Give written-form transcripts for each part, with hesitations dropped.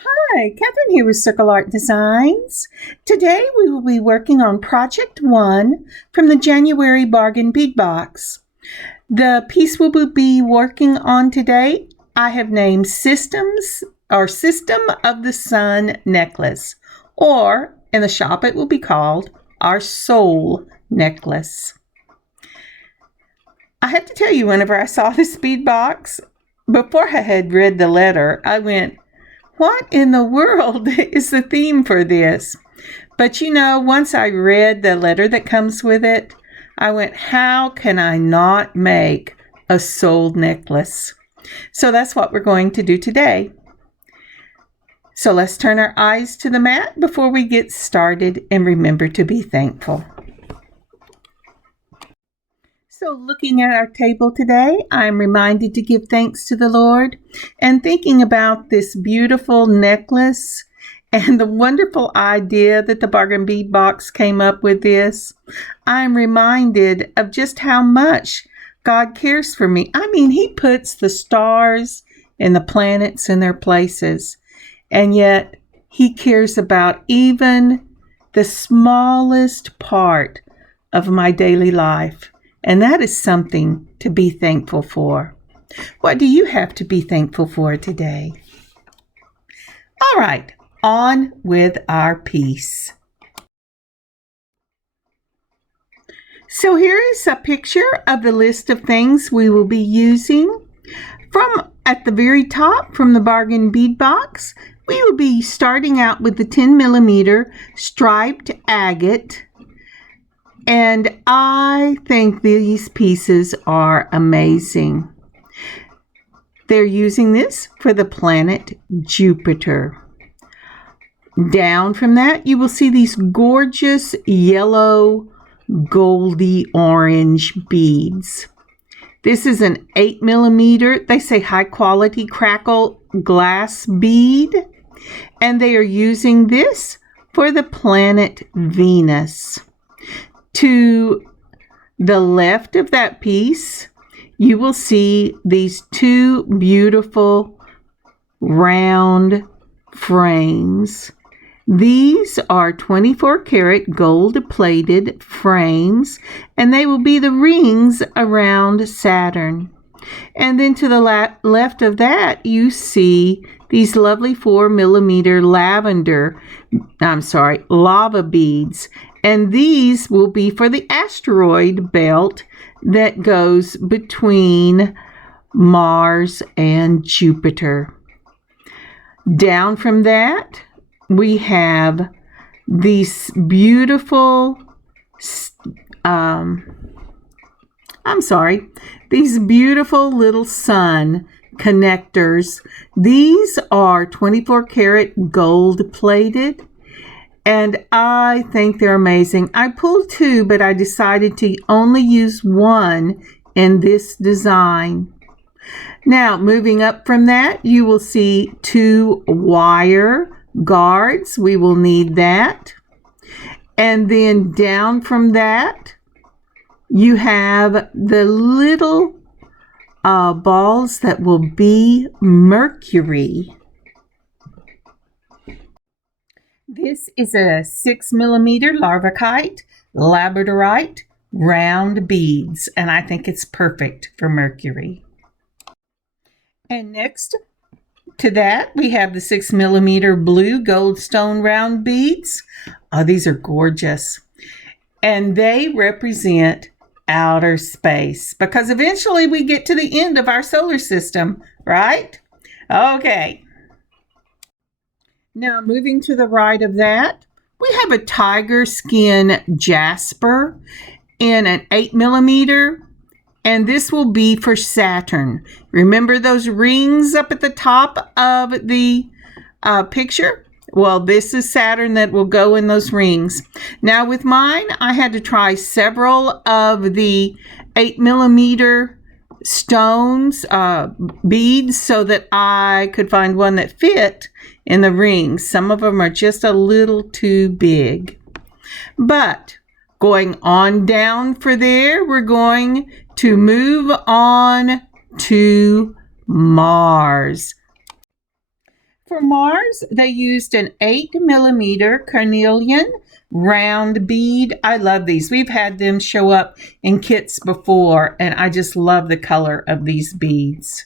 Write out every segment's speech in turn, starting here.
Hi, Kathryn here with Circle Art Designs. Today we will be working on Project 1 from the January Bargain Bead Box. The piece we will be working on today, I have named System of the Sun Necklace, or in the shop it will be called our Soul Necklace. I have to tell you, whenever I saw this bead box, before I had read the letter, I went, what in the world is the theme for this? But once I read the letter that comes with it, I went, how can I not make a soul necklace? So that's what we're going to do today. So let's turn our eyes to the mat before we get started and remember to be thankful. So looking at our table today, I'm reminded to give thanks to the Lord, and thinking about this beautiful necklace and the wonderful idea that the Bargain Bead Box came up with this, I'm reminded of just how much God cares for me. I mean, He puts the stars and the planets in their places, and yet He cares about even the smallest part of my daily life. And that is something to be thankful for. What do you have to be thankful for today? All right, on with our piece. So here is a picture of the list of things we will be using. From at the very top, from the Bargain Bead Box, we will be starting out with the 10mm striped agate. And I think these pieces are amazing. They're using this for the planet Jupiter. Down from that, you will see these gorgeous yellow, goldy orange beads. This is an 8mm, they say high quality crackle glass bead. And they are using this for the planet Venus. To the left of that piece, you will see these two beautiful round frames. These are 24 karat gold plated frames, and they will be the rings around Saturn. And then to the left of that, you see these lovely 4mm lava beads. And these will be for the asteroid belt that goes between Mars and Jupiter. Down from that, we have these beautiful, these beautiful little sun connectors. These are 24 karat gold plated. And I think they're amazing. I pulled two, but I decided to only use one in this design. Now, moving up from that, you will see two wire guards. We will need that. And then down from that, you have the little balls that will be mercury. This is a 6mm Labradorite round beads, and I think it's perfect for mercury. And next to that, we have the 6mm blue Goldstone round beads. Oh, these are gorgeous. And they represent outer space, because eventually we get to the end of our solar system, right? Okay. Now, moving to the right of that, we have a tiger skin Jasper in an 8mm, and this will be for Saturn. Remember those rings up at the top of the picture? Well, this is Saturn that will go in those rings. Now, with mine, I had to try several of the 8mm stones, beads, so that I could find one that fit in the rings. Some of them are just a little too big. But going on down for there, we're going to move on to Mars. For Mars, they used an 8mm Carnelian round bead. I love these. We've had them show up in kits before, and I just love the color of these beads.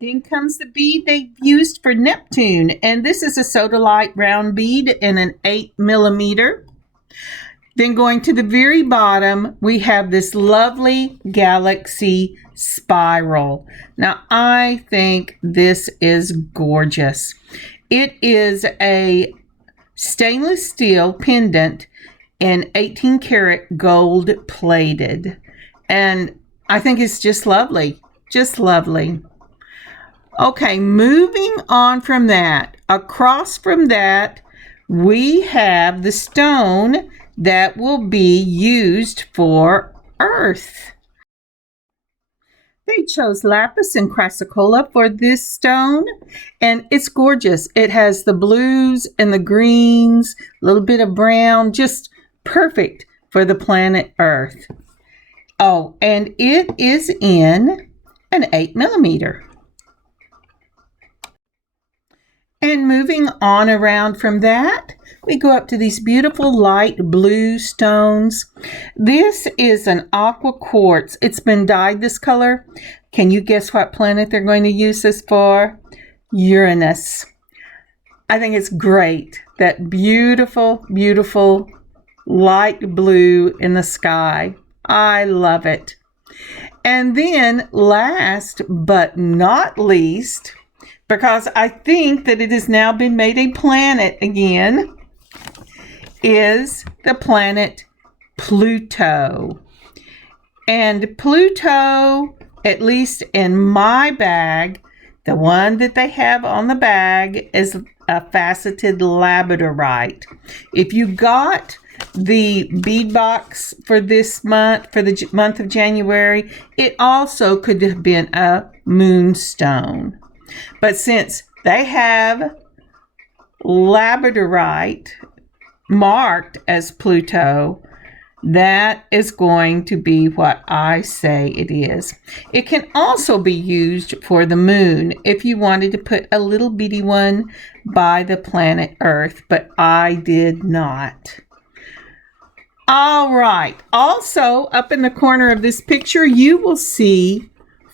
Then comes the bead they used for Neptune, and this is a Sodalite round bead in an 8mm. Then going to the very bottom, we have this lovely galaxy spiral. Now, I think this is gorgeous. It is a stainless steel pendant in 18 karat gold plated. And I think it's just lovely. Just lovely. Okay, moving on from that. Across from that, we have the stone that will be used for Earth. They chose Lapis and Chrysocolla for this stone, and it's gorgeous. It has the blues and the greens, a little bit of brown, just perfect for the planet Earth. Oh, and it is in an 8mm. And moving on around from that, we go up to these beautiful light blue stones. This is an aqua quartz. It's been dyed this color. Can you guess what planet they're going to use this for? Uranus. I think it's great. That beautiful, beautiful light blue in the sky. I love it. And then last but not least, because I think that it has now been made a planet again, is the planet Pluto. And Pluto, at least in my bag, the one that they have on the bag is a faceted Labradorite. If you got the bead box for this month, for the month of January, it also could have been a moonstone. But since they have Labradorite marked as Pluto, that is going to be what I say it is. It can also be used for the moon if you wanted to put a little bitty one by the planet Earth, but I did not. All right. Also, up in the corner of this picture, you will see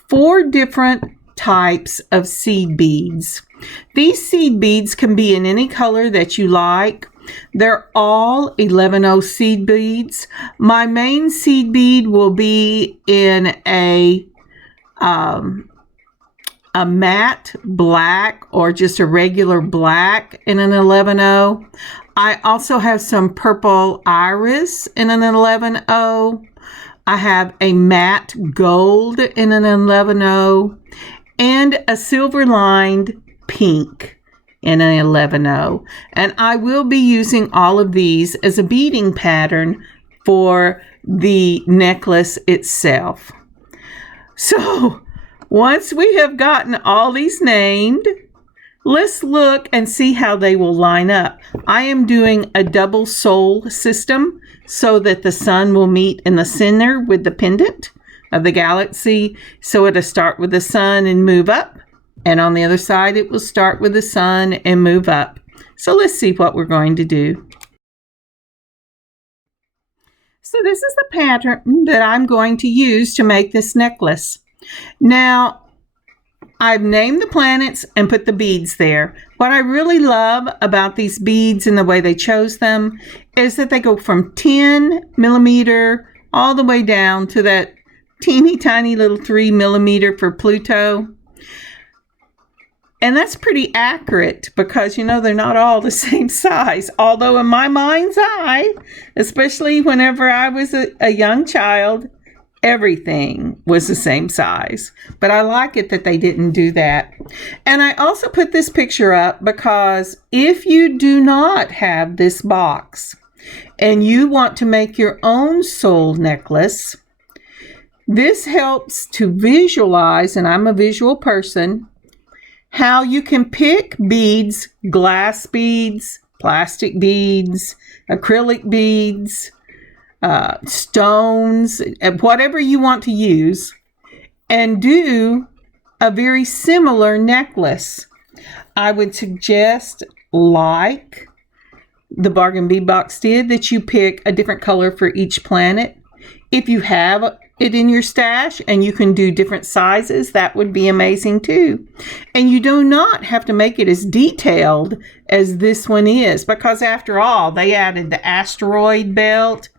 4 different types of seed beads. These seed beads can be in any color that you like. They're all 11/0 seed beads. My main seed bead will be in a matte black or just a regular black in an 11/0. I also have some purple iris in an 11/0. I have a matte gold in an 11/0. And a silver lined pink in an 11/0. And I will be using all of these as a beading pattern for the necklace itself. So once we have gotten all these named, let's look and see how they will line up. I am doing a double sole system so that the sun will meet in the center with the pendant of the galaxy. So it'll start with the sun and move up, and on the other side it will start with the sun and move up. So let's see what we're going to do. So this is the pattern that I'm going to use to make this necklace. Now, I've named the planets and put the beads there. What I really love about these beads and the way they chose them is that they go from 10mm all the way down to that teeny tiny little 3mm for Pluto. And that's pretty accurate because, you know, they're not all the same size. Although in my mind's eye, especially whenever I was a young child, everything was the same size. But I like it that they didn't do that. And I also put this picture up because if you do not have this box and you want to make your own soul necklace, this helps to visualize, and I'm a visual person, how you can pick beads, glass beads, plastic beads, acrylic beads, stones, whatever you want to use, and do a very similar necklace. I would suggest, like the Bargain Bead Box did, that you pick a different color for each planet. If you have it in your stash and you can do different sizes, that would be amazing too. And you do not have to make it as detailed as this one is, because after all, they added the asteroid belt.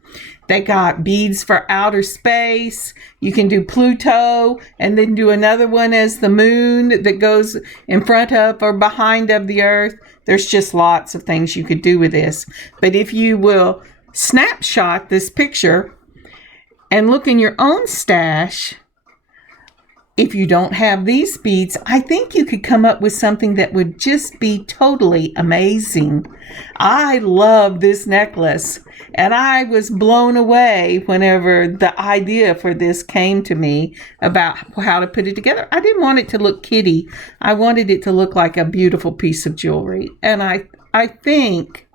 They got beads for outer space. You can do Pluto and then do another one as the moon that goes in front of or behind of the Earth. There's just lots of things you could do with this. But if you will snapshot this picture and look in your own stash, if you don't have these beads, I think you could come up with something that would just be totally amazing. I love this necklace, and I was blown away whenever the idea for this came to me about how to put it together. I didn't want it to look kitty. I wanted it to look like a beautiful piece of jewelry. And I think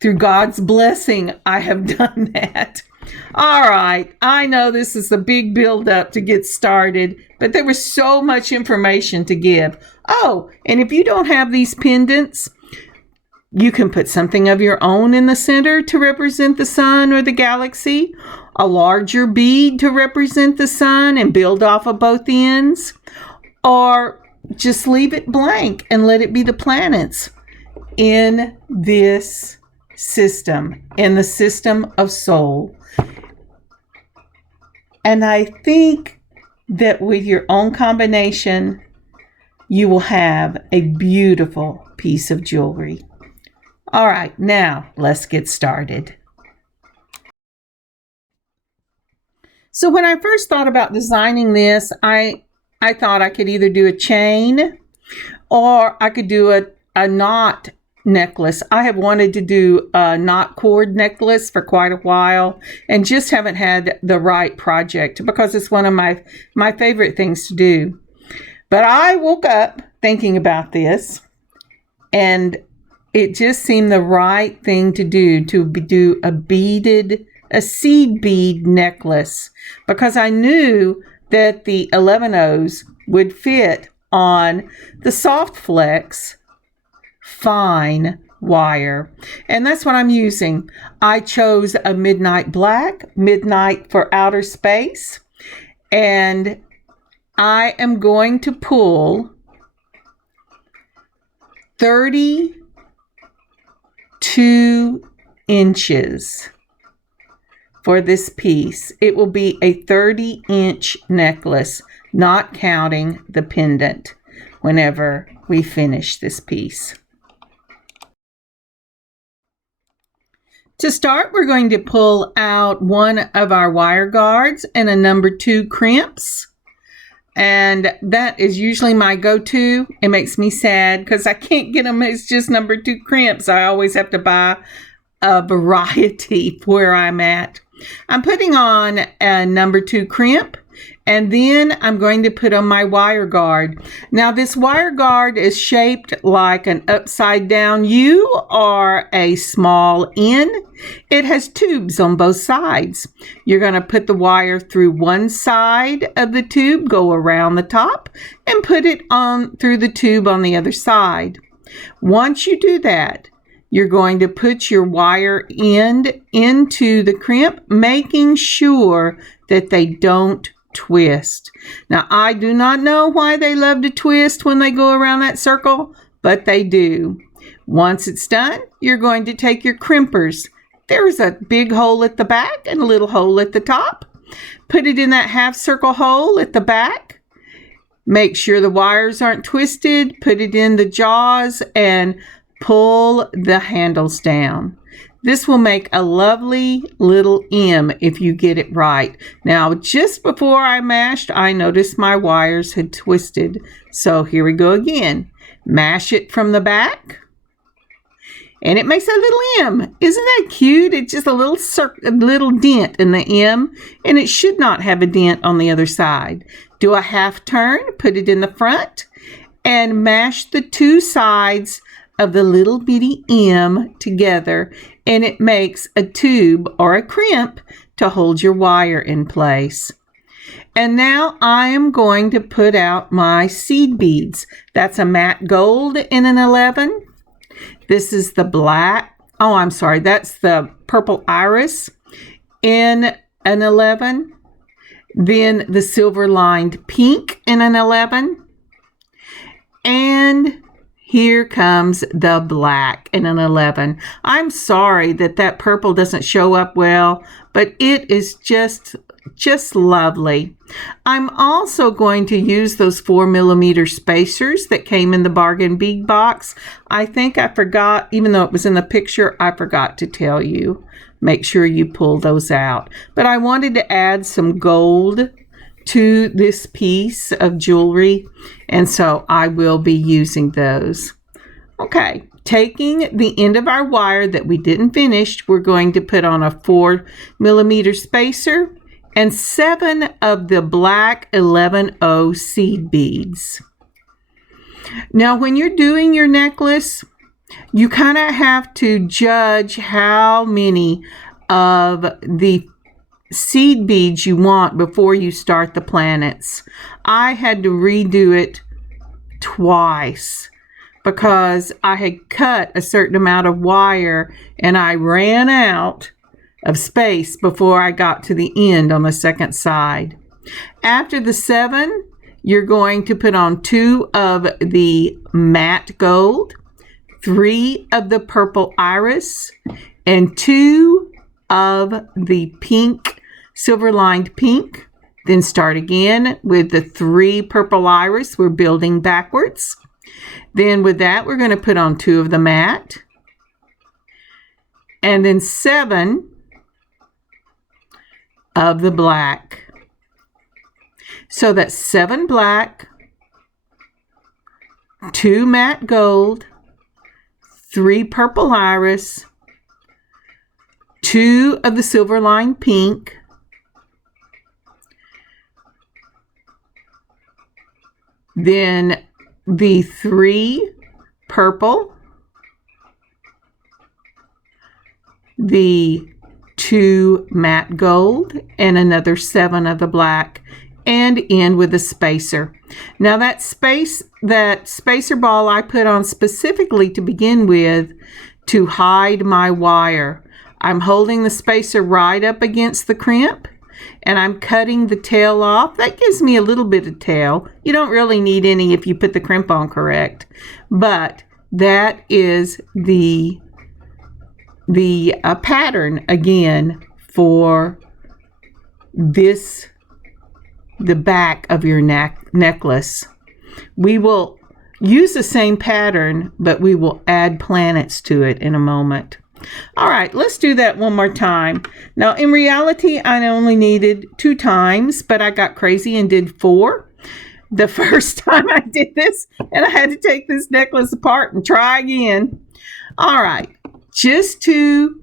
through God's blessing, I have done that. All right, I know this is a big build-up to get started, but there was so much information to give. Oh, and if you don't have these pendants, you can put something of your own in the center to represent the sun or the galaxy, a larger bead to represent the sun and build off of both ends, or just leave it blank and let it be the planets in this system, in the system of soul. And I think that with your own combination, you will have a beautiful piece of jewelry. All right, now let's get started. So when I first thought about designing this, I thought I could either do a chain or I could do a knot necklace. I have wanted to do a knot cord necklace for quite a while and just haven't had the right project because it's one of my favorite things to do. But I woke up thinking about this and it just seemed the right thing to do a seed bead necklace, because I knew that the 11/0s would fit on the soft flex fine wire, and that's what I'm using. I chose a midnight black, midnight for outer space, and I am going to pull 32 inches for this piece. It will be a 30-inch necklace, not counting the pendant, whenever we finish this piece. To start, we're going to pull out one of our wire guards and a number 2 crimps. And that is usually my go-to. It makes me sad because I can't get them. It's just number 2 crimps. I always have to buy a variety where I'm at. I'm putting on a number 2 crimp, and then I'm going to put on my wire guard. Now this wire guard is shaped like an upside down U or a small N. It has tubes on both sides. You're going to put the wire through one side of the tube, go around the top, and put it on through the tube on the other side. Once you do that, you're going to put your wire end into the crimp, making sure that they don't twist. Now, I do not know why they love to twist when they go around that circle, but they do. Once it's done, you're going to take your crimpers. There's a big hole at the back and a little hole at the top. Put it in that half circle hole at the back. Make sure the wires aren't twisted. Put it in the jaws and pull the handles down. This will make a lovely little M if you get it right. Now, just before I mashed, I noticed my wires had twisted. So here we go again. Mash it from the back. And it makes a little M. Isn't that cute? It's just a little dent in the M, and it should not have a dent on the other side. Do a half turn, put it in the front, and mash the two sides of the little bitty M together, and it makes a tube or a crimp to hold your wire in place. And now I am going to put out my seed beads. That's a matte gold in an 11. This is the black. Oh, I'm sorry. That's the purple iris in an 11. Then the silver lined pink in an 11. And here comes the black in an 11. I'm sorry that purple doesn't show up well, but it is just lovely. I'm also going to use those 4mm spacers that came in the bargain bead box. I think I forgot, even though it was in the picture, I forgot to tell you. Make sure you pull those out. But I wanted to add some gold to this piece of jewelry, and so I will be using those. Okay, taking the end of our wire that we didn't finish, we're going to put on a 4mm spacer and 7 of the black 11O seed beads. Now, when you're doing your necklace, you kind of have to judge how many of the seed beads you want before you start the planets. I had to redo it twice because I had cut a certain amount of wire and I ran out of space before I got to the end on the second side. After the 7, you're going to put on 2 of the matte gold, 3 of the purple iris, and 2 of the pink, silver lined pink. Then start again with the 3 purple iris. We're building backwards. Then with that, we're going to put on 2 of the matte. And then 7 of the black. So that's 7 black, 2 matte gold, 3 purple iris, 2 of the silver lined pink, then the 3 purple, the 2 matte gold, and another 7 of the black, and end with a spacer. Now that spacer ball I put on specifically to begin with to hide my wire. I'm holding the spacer right up against the crimp and I'm cutting the tail off. That gives me a little bit of tail. You don't really need any if you put the crimp on correct, but that is the pattern again for this, the back of your necklace. We will use the same pattern, but we will add planets to it in a moment. All right, let's do that one more time. Now, in reality, I only needed 2 times, but I got crazy and did 4 the first time I did this, and I had to take this necklace apart and try again. All right, just to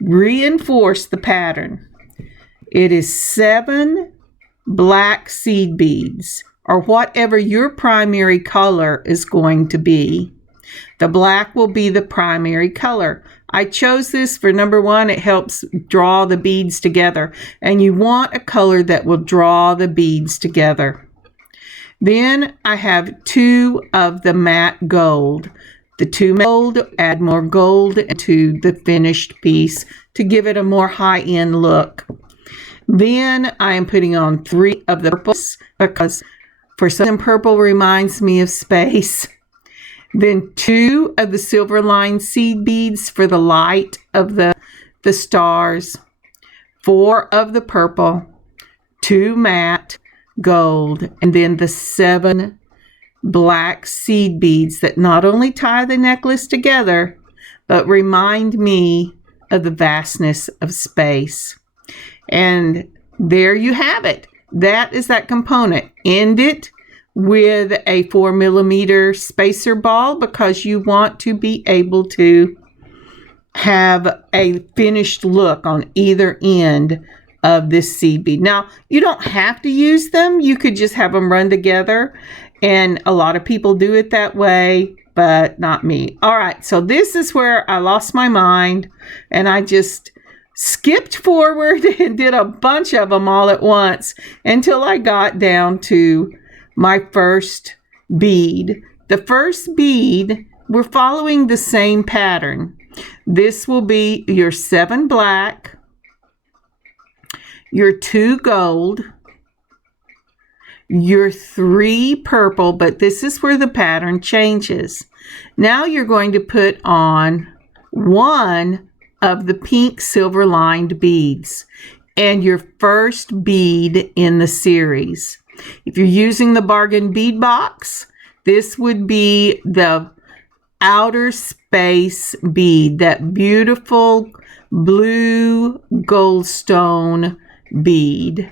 reinforce the pattern, it is 7 black seed beads, or whatever your primary color is going to be. The black will be the primary color. I chose this for number 1. It helps draw the beads together, and you want a color that will draw the beads together. Then I have 2 of the matte gold. The 2 matte gold, add more gold to the finished piece to give it a more high-end look. Then I am putting on 3 of the purples because for some purple reminds me of space. Then 2 of the silver lined seed beads for the light of the stars. 4 of the purple. 2 matte gold. And then the 7 black seed beads that not only tie the necklace together, but remind me of the vastness of space. And there you have it. That is that component. End it with a 4mm spacer ball because you want to be able to have a finished look on either end of this seed bead. Now, you don't have to use them. You could just have them run together, and a lot of people do it that way, but not me. All right, so this is where I lost my mind, and I just skipped forward and did a bunch of them all at once until I got down to my first bead. The first bead, we're following the same pattern. This will be your 7 black, your 2 gold, your 3 purple, but this is where the pattern changes. Now you're going to put on 1 of the pink silver lined beads and your first bead in the series. If you're using the bargain bead box, this would be the outer space bead, that beautiful blue goldstone bead.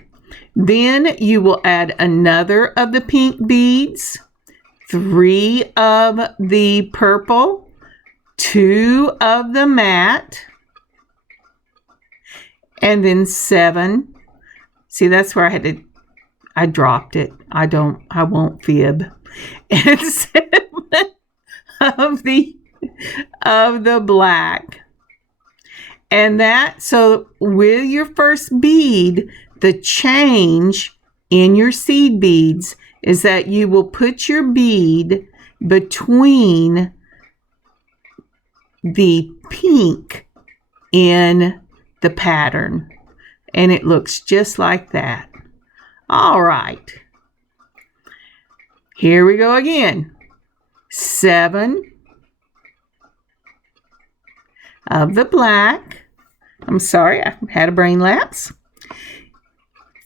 Then you will add another of the pink beads, 3 of the purple, 2 of the matte, and then 7. See, that's where I dropped it. I won't fib. And 7 of the black. And so with your first bead, the change in your seed beads is that you will put your bead between the pink in the pattern, and it looks just like that. All right, here we go again. 7 of the black. I'm sorry, I had a brain lapse.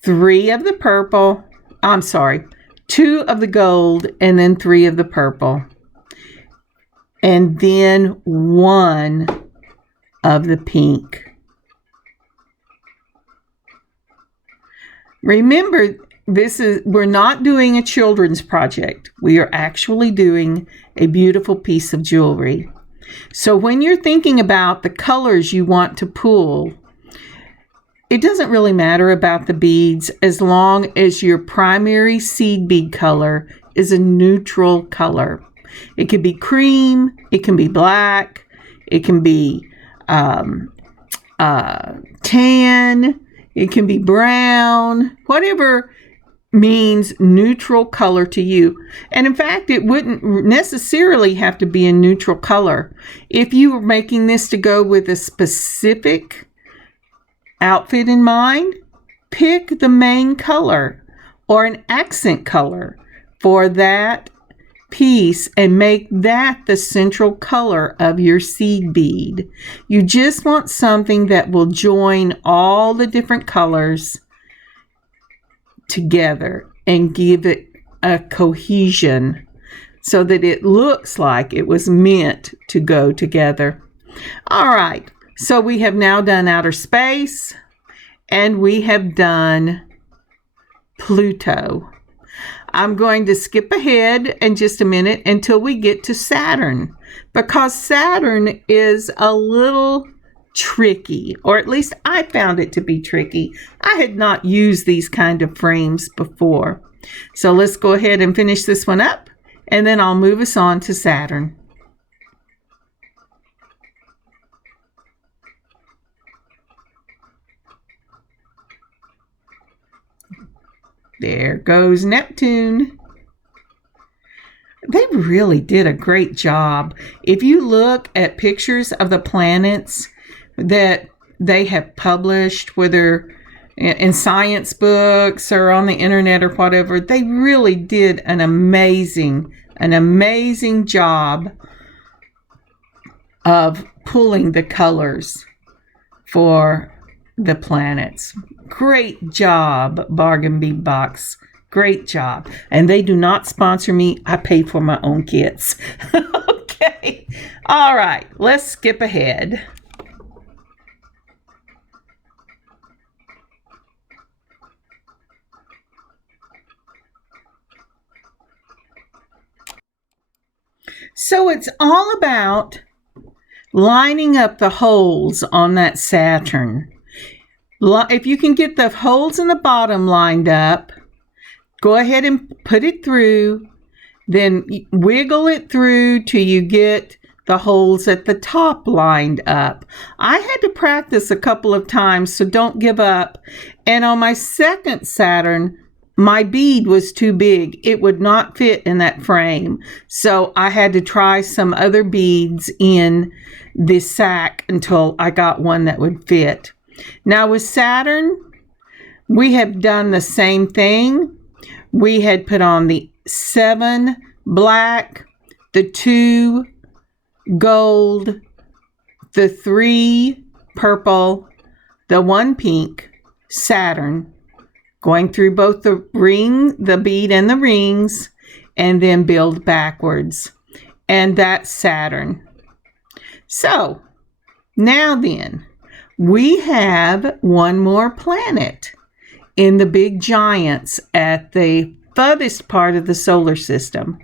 3 of the purple. I'm sorry, 2 of the gold, and then 3 of the purple. And then 1 of the pink. Remember, we're not doing a children's project. We are actually doing a beautiful piece of jewelry. So when you're thinking about the colors you want to pull, it doesn't really matter about the beads as long as your primary seed bead color is a neutral color. It can be cream, it can be black, it can be tan, it can be brown, whatever means neutral color to you. And in fact, it wouldn't necessarily have to be a neutral color. If you were making this to go with a specific outfit in mind, pick the main color or an accent color for that piece and make that the central color of your seed bead. You just want something that will join all the different colors together and give it a cohesion so that it looks like it was meant to go together. All right, so we have now done outer space and we have done Pluto. I'm going to skip ahead in just a minute until we get to Saturn, because Saturn is a little tricky, or at least I found it to be tricky. I had not used these kind of frames before. So let's go ahead and finish this one up, and then I'll move us on to Saturn. There goes Neptune. They really did a great job. If you look at pictures of the planets that they have published, whether in science books or on the internet or whatever, they really did an amazing job of pulling the colors for the planets. Great job, Bargain Bead Box. Great job. And they do not sponsor me. I pay for my own kits. Okay. All right. Let's skip ahead. So it's all about lining up the holes on that Saturn. If you can get the holes in the bottom lined up, go ahead and put it through, then wiggle it through till you get the holes at the top lined up. I had to practice a couple of times, so don't give up. And on my second Saturn, my bead was too big. It would not fit in that frame. So I had to try some other beads in this sack until I got one that would fit. Now with Saturn, we have done the same thing. We had put on the 7 black, the 2 gold, the 3 purple, the 1 pink, Saturn, going through both the bead and the rings, and then build backwards. And that's Saturn. So now then, we have one more planet in the big giants at the furthest part of the solar system.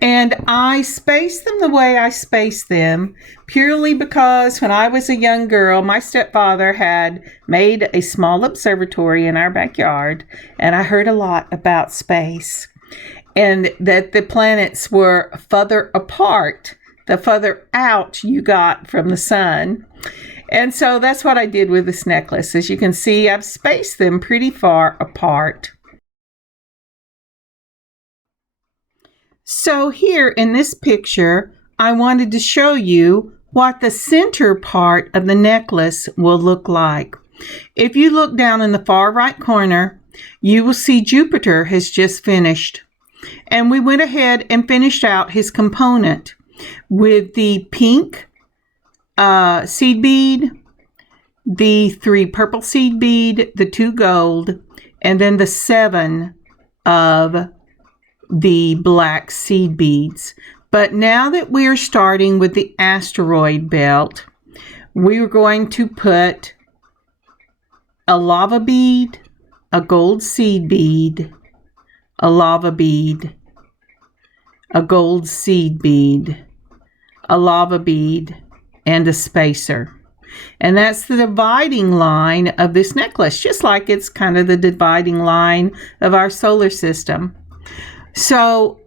And I spaced them the way I spaced them purely because when I was a young girl, my stepfather had made a small observatory in our backyard, and I heard a lot about space and that the planets were further apart the further out you got from the sun. And so that's what I did with this necklace. As you can see, I've spaced them pretty far apart. So here in this picture, I wanted to show you what the center part of the necklace will look like. If you look down in the far right corner, you will see Jupiter has just finished. And we went ahead and finished out his component with the pink seed bead, the 3 purple seed bead, the 2 gold, and then the 7 of the black seed beads. But now that we're starting with the asteroid belt, we're going to put a lava bead, a gold seed bead, a lava bead, a gold seed bead, a lava bead, and a spacer. And that's the dividing line of this necklace, just like it's kind of the dividing line of our solar system. So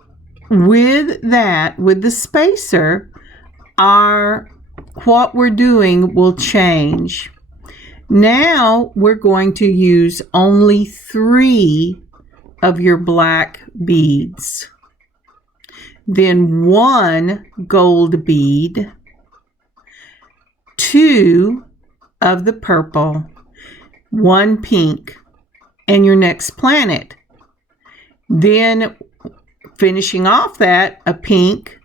with that, with the spacer, what we're doing will change. Now we're going to use only 3 of your black beads. Then 1 gold bead, 2 of the purple, 1 pink, and your next planet. Then finishing off that, a pink,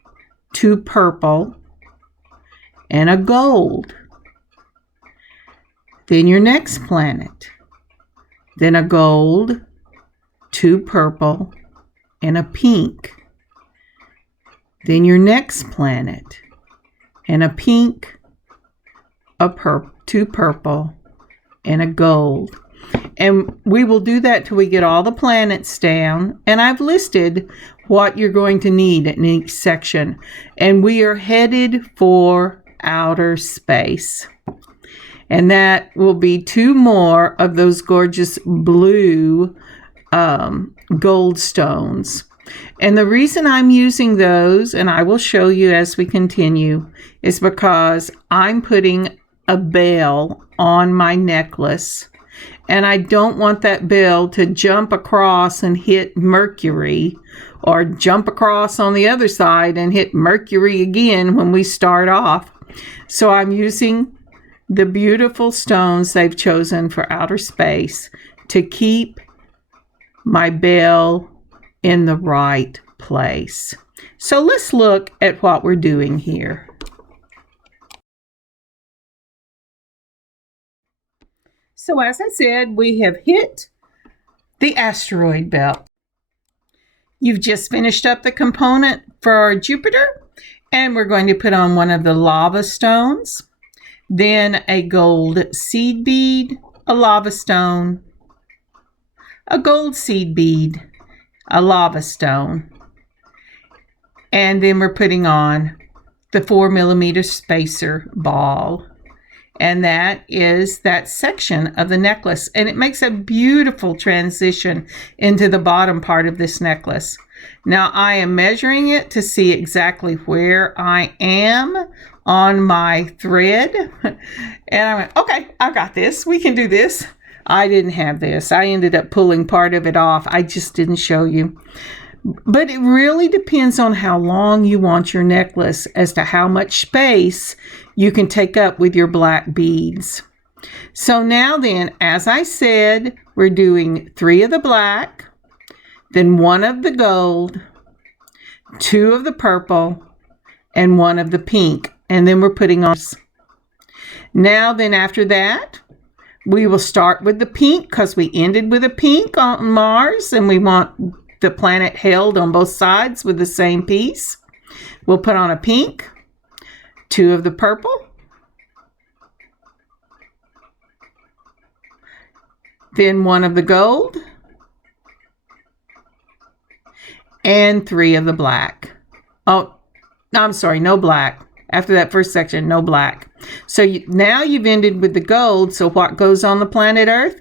2 purple, and a gold. Then your next planet. Then a gold, 2 purple, and a pink. Then your next planet. And a pink, a 2 purple, and a gold. And we will do that till we get all the planets down. And I've listed what you're going to need in each section. And we are headed for outer space. And that will be 2 more of those gorgeous blue goldstones. And the reason I'm using those, and I will show you as we continue, is because I'm putting a bell on my necklace. And I don't want that bell to jump across and hit Mercury, or jump across on the other side and hit Mercury again when we start off. So I'm using the beautiful stones they've chosen for outer space to keep my bell in the right place. So let's look at what we're doing here. So as I said, we have hit the asteroid belt. You've just finished up the component for Jupiter, and we're going to put on one of the lava stones, then a gold seed bead, a lava stone, a gold seed bead, a lava stone, and then we're putting on the 4mm spacer ball. And that is that section of the necklace. And it makes a beautiful transition into the bottom part of this necklace. Now I am measuring it to see exactly where I am on my thread. And I went, okay, I got this. We can do this. I didn't have this. I ended up pulling part of it off. I just didn't show you. But it really depends on how long you want your necklace as to how much space you can take up with your black beads. So now then, as I said, we're doing 3 of the black, then 1 of the gold, 2 of the purple, and 1 of the pink. And then we're putting on. Now then, after that, we will start with the pink because we ended with a pink on Mars and we want the planet held on both sides with the same piece. We'll put on a pink, 2 of the purple, then 1 of the gold, and 3 of the black. Oh, no, I'm sorry, no black. After that first section, no black. So now you've ended with the gold, so what goes on the planet Earth?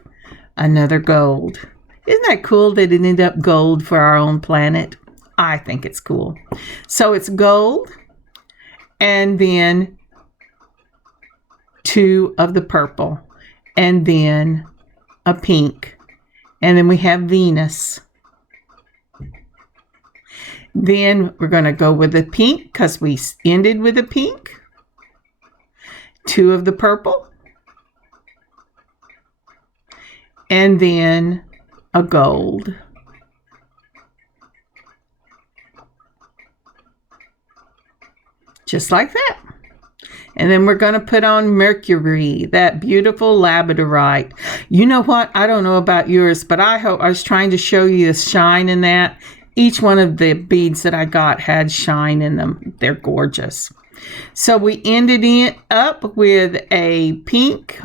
Another gold. Isn't that cool that it ended up gold for our own planet? I think it's cool. So it's gold, and then 2 of the purple, and then a pink, and then we have Venus. Then we're going to go with the pink because we ended with a pink, 2 of the purple, and then a gold. Just like that. And then we're going to put on Mercury, that beautiful Labradorite. You know what? I don't know about yours, but I was trying to show you the shine in that. Each one of the beads that I got had shine in them. They're gorgeous. So we ended up with a pink.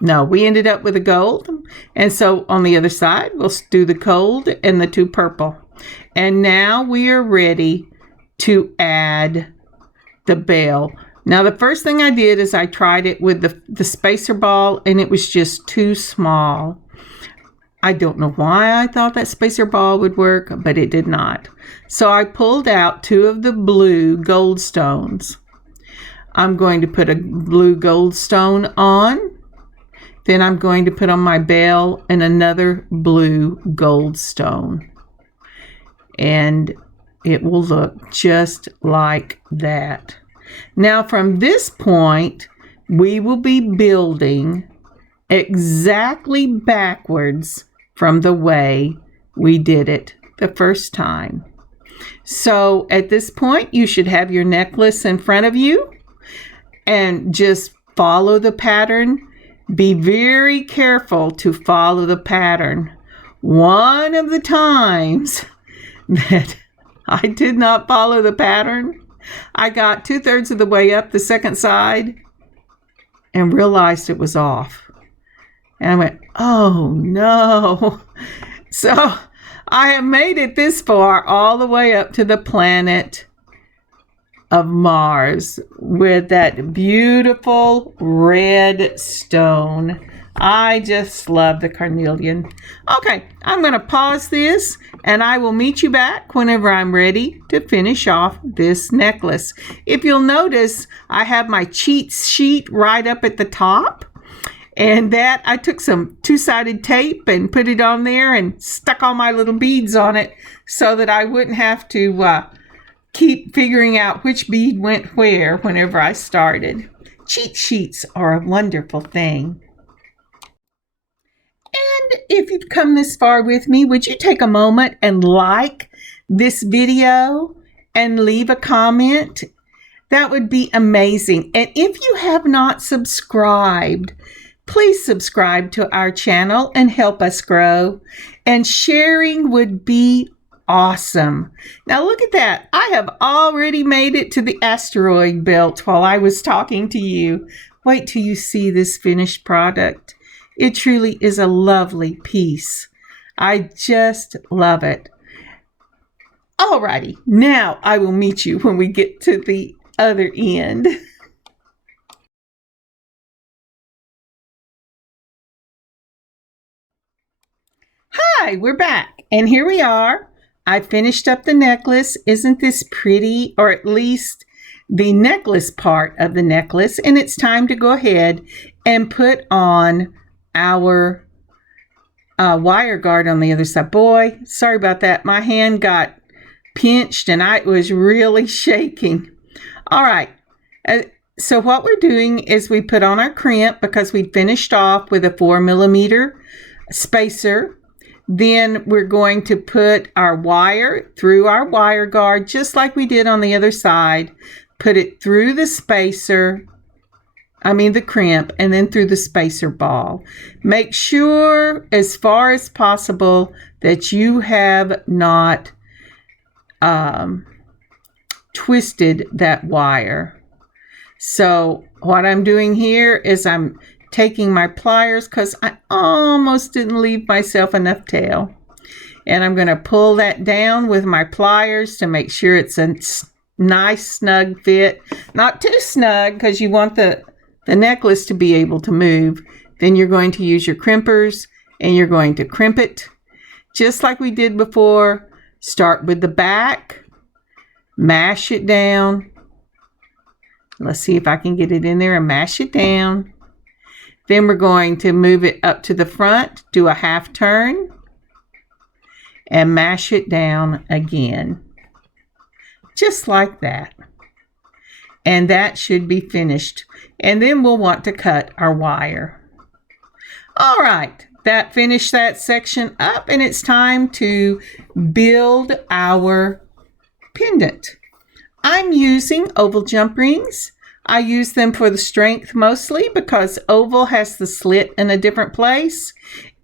No, we ended up with a gold. And so on the other side, we'll do the gold and the 2 purple. And now we are ready to add the bell. Now, the first thing I did is I tried it with the spacer ball, and it was just too small. I don't know why I thought that spacer ball would work, but it did not. So I pulled out 2 of the blue Goldstones. I'm going to put a blue Goldstone on. Then I'm going to put on my bell and another blue Goldstone. And it will look just like that. Now from this point, we will be building exactly backwards from the way we did it the first time. So at this point, you should have your necklace in front of you and just follow the pattern. Be very careful to follow the pattern. One of the times that I did not follow the pattern, I got 2/3 of the way up the second side and realized it was off. And I went, oh no. So I have made it this far, all the way up to the planet of Mars with that beautiful red stone. I just love the carnelian. Okay, I'm going to pause this and I will meet you back whenever I'm ready to finish off this necklace. If you'll notice, I have my cheat sheet right up at the top. And that I took some 2-sided tape and put it on there and stuck all my little beads on it so that I wouldn't have to keep figuring out which bead went where whenever I started. Cheat sheets are a wonderful thing. And if you've come this far with me, would you take a moment and like this video and leave a comment? That would be amazing. And if you have not subscribed, please subscribe to our channel and help us grow. And sharing would be awesome. Now look at that. I have already made it to the asteroid belt while I was talking to you. Wait till you see this finished product. It truly is a lovely piece. I just love it. Alrighty, now I will meet you when we get to the other end. Hi, we're back, and here we are. I finished up the necklace. Isn't this pretty? Or at least the necklace part of the necklace. And it's time to go ahead and put on our wire guard on the other side. Boy, sorry about that. My hand got pinched and I was really shaking. All right. So what we're doing is we put on our crimp because we finished off with a 4mm spacer. Then we're going to put our wire through our wire guard just like we did on the other side. Put it through the spacer, the crimp, and then through the spacer ball. Make sure as far as possible that you have not twisted that wire. So what I'm doing here is I'm taking my pliers because I almost didn't leave myself enough tail. And I'm going to pull that down with my pliers to make sure it's a nice snug fit. Not too snug because you want the necklace to be able to move. Then you're going to use your crimpers and you're going to crimp it. Just like we did before, start with the back, mash it down. Let's see if I can get it in there and mash it down. Then we're going to move it up to the front, do a half turn, and mash it down again. Just like that. And that should be finished. And then we'll want to cut our wire. All right, that finished that section up, and it's time to build our pendant. I'm using oval jump rings. I use them for the strength mostly because oval has the slit in a different place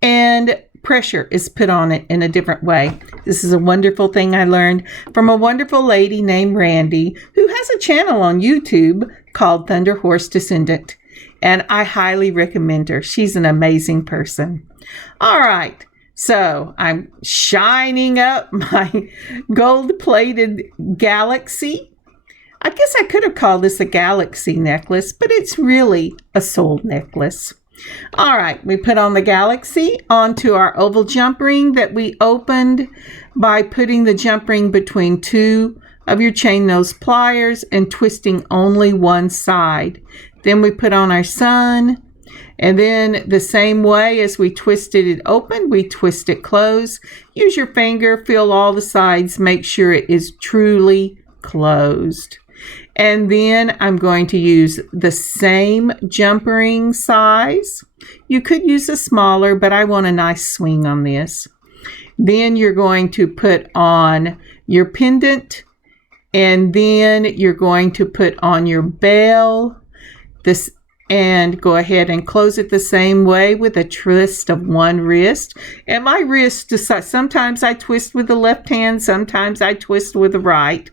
and pressure is put on it in a different way. This is a wonderful thing I learned from a wonderful lady named Randy who has a channel on YouTube called Thunder Horse Descendant, and I highly recommend her. She's an amazing person. All right, so I'm shining up my gold-plated galaxy. I guess I could have called this a galaxy necklace, but it's really a soul necklace. All right, we put on the galaxy onto our oval jump ring that we opened by putting the jump ring between two of your chain nose pliers and twisting only one side. Then we put on our sun, and then the same way as we twisted it open, we twist it closed. Use your finger, feel all the sides, make sure it is truly closed. And then I'm going to use the same jump ring size. You could use a smaller, but I want a nice swing on this. Then you're going to put on your pendant, and then you're going to put on your bell. And go ahead and close it the same way with a twist of one wrist. And my wrist, sometimes I twist with the left hand, sometimes I twist with the right.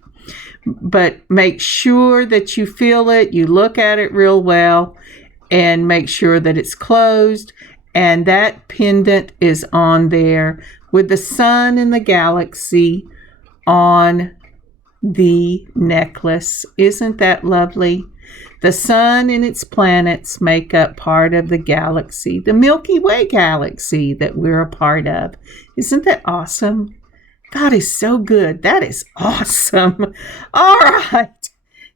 But make sure that you feel it, you look at it real well, and make sure that it's closed. And that pendant is on there with the sun and the galaxy on the necklace. Isn't that lovely? The sun and its planets make up part of the galaxy, the Milky Way galaxy that we're a part of. Isn't that awesome? God is so good. That is awesome. All right.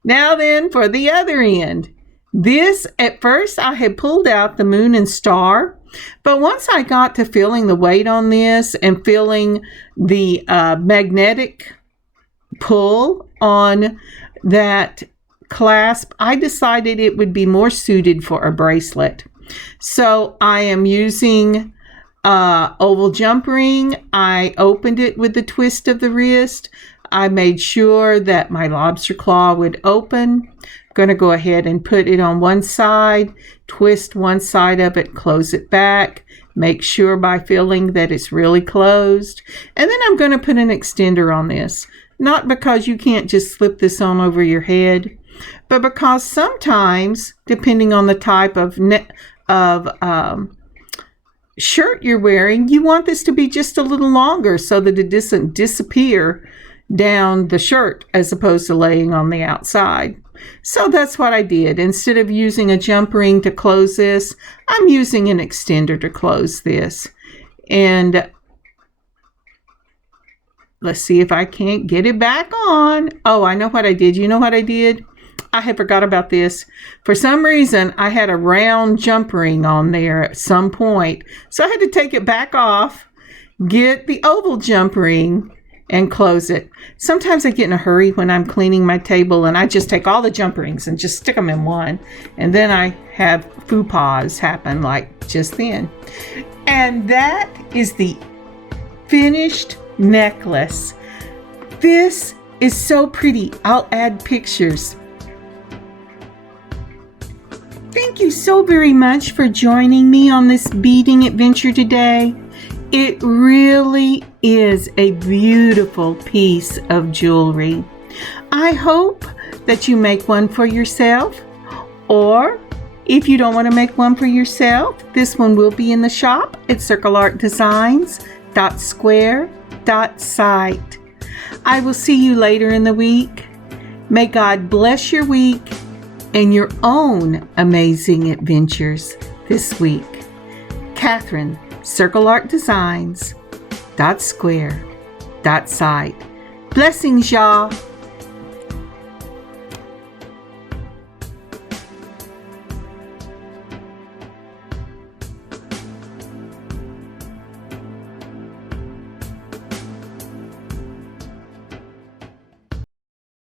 Now then, for the other end. This, at first, I had pulled out the moon and star. But once I got to feeling the weight on this and feeling the magnetic pull on that clasp, I decided it would be more suited for a bracelet. So I am using oval jump ring. I opened it with the twist of the wrist. I made sure that my lobster claw would open. I'm going to go ahead and put it on one side, twist one side of it, close it back, make sure by feeling that it's really closed. And then I'm going to put an extender on this. Not because you can't just slip this on over your head, but because sometimes, depending on the type of shirt you're wearing, you want this to be just a little longer so that it doesn't disappear down the shirt as opposed to laying on the outside. So that's what I did. Instead of using a jump ring to close this, I'm using an extender to close this. And Let's see if I can't get it back on. Oh, I know what I did. You know what I did? I had forgot about this. For some reason, I had a round jump ring on there at some point. So I had to take it back off, get the oval jump ring, and close it. Sometimes I get in a hurry when I'm cleaning my table, and I just take all the jump rings and just stick them in one. And then I have faux pas happen like just then. And that is the finished necklace. This is so pretty. I'll add pictures. Thank you so very much for joining me on this beading adventure today. It really is a beautiful piece of jewelry. I hope that you make one for yourself, or if you don't want to make one for yourself, this one will be in the shop at circleartdesigns.square.site. I will see you later in the week. May God bless your week and your own amazing adventures this week. Kathryn, circleartdesigns.square.site. Blessings, y'all.